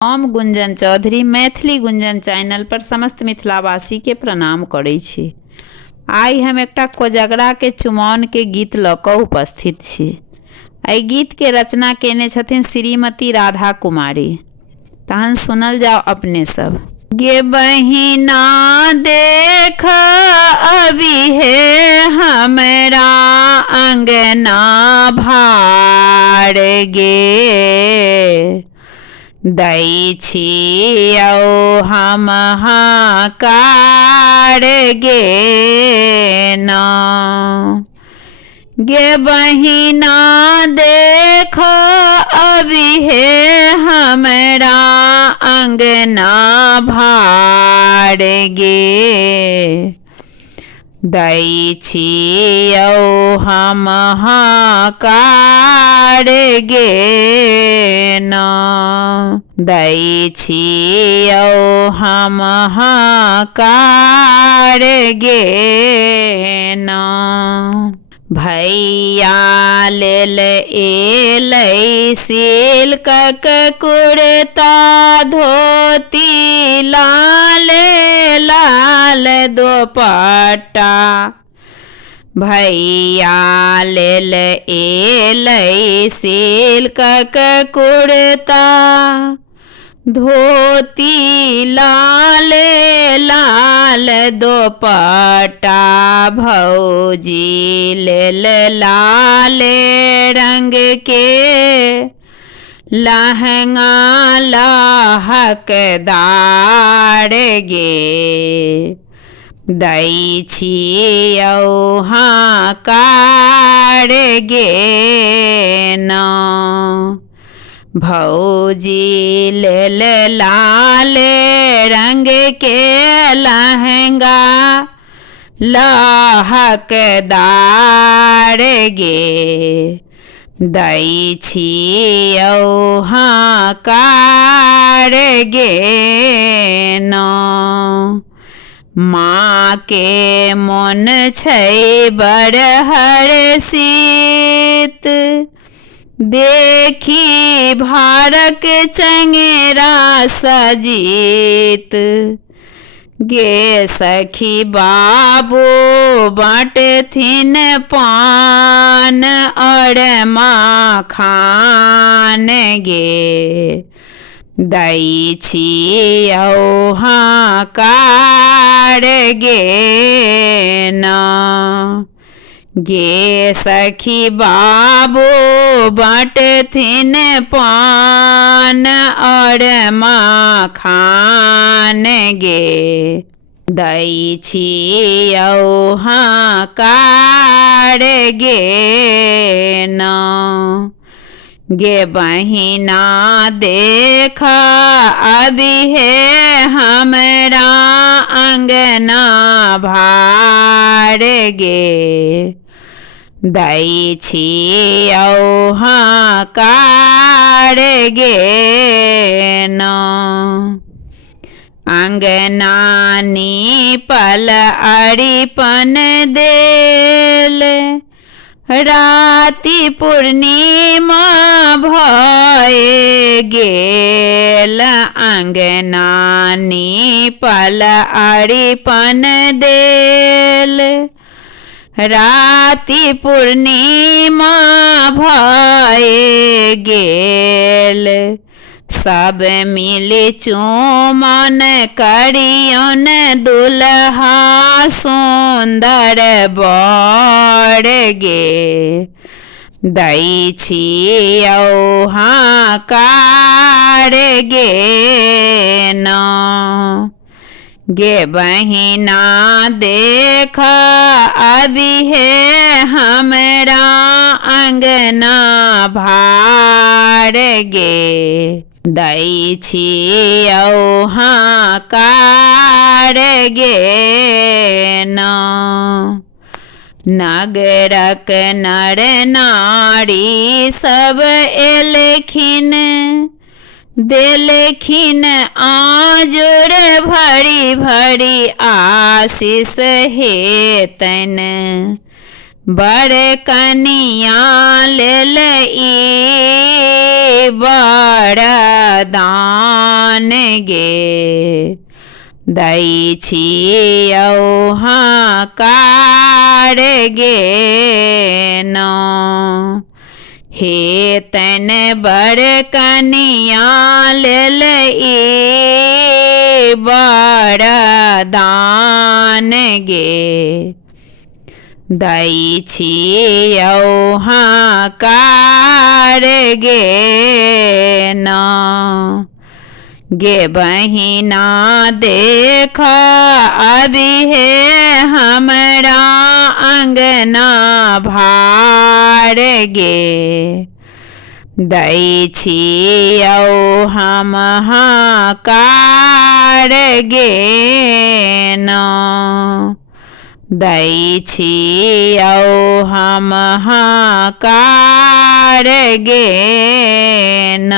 हम गुंजन चौधरी मैथिली गुंजन चैनल पर समस्त मिथिलावासी के प्रणाम करै छी। आइ हम एकटा कोजगरा के चुमाओन के गीत लऽ कऽ उपस्थित छी। एहि गीत के रचना केने छथिन श्रीमती राधा कुमारी। तहन सुनल जाओ अपने सब। गे बहिना देख अभी है हमरा अंगना भार गे, दै छियौ हम हाकार गे ना। गे बहिना देख अभी है हमरा अंगना भार गे, दै छियौ हम हाकार गे ना। दै छियौ हम हाकार गे ना। भैया लेल एलै सिल्कक कुर्ता धोती लाल लाल दोपट्टा। भैया लेल एलै सिल्कक कुर्ता धोती लाल लाल दोपट्टा। भौजी लेल लाल रंग के लहंगा लहकदार गे, दै छियौ हाकार गे ना। भौजी लेल लाल रंग के लहंगा लहकदार गे, दै छियौ हाकार गे ना। माँ के मन छै बड़ हर्षित, देखी भारक चंगेरा सजीत। गे सखी बाबू बाँटथिन पान और माखान गे, दै छियौ हाकार गे ना। गे सखी बाबू बाँटथिन पान और माखान गे, दै छियौ हाकार गे ना। गे बहिना देख अभी है हमरा अंगना भार गे, दै छियौ हाकार गे ना। अंगना नीपल अरिपन देल, राति पूर्णिमा भए गेल। अंगना नीपल अरिपन देल, राति पूर्णिमा भए गेल। सब मिली चुमाओन करियौन दुल्हा सुंदर बर गे, दै छियौ हाकार गे ना। गे बहिना देख अभी है हमरा अंगना भार गे, दै छियौ हाकार गे ना। नगरक नर नारी सब एलखिन, देलखिन आजुर भरी भरी आशीष हेतन। बड़ कनिया लेल ई वरदान गे, दै छियौ हकार गे न। हे तन बड़ कनिया लेल ई वरदान गे, दै छियौ हकार गे न। गे बहिना देख अभी है हमरा अंगना भार गे, दै छियौ हम हकार गे न। दै छियौ हम हकार गे न।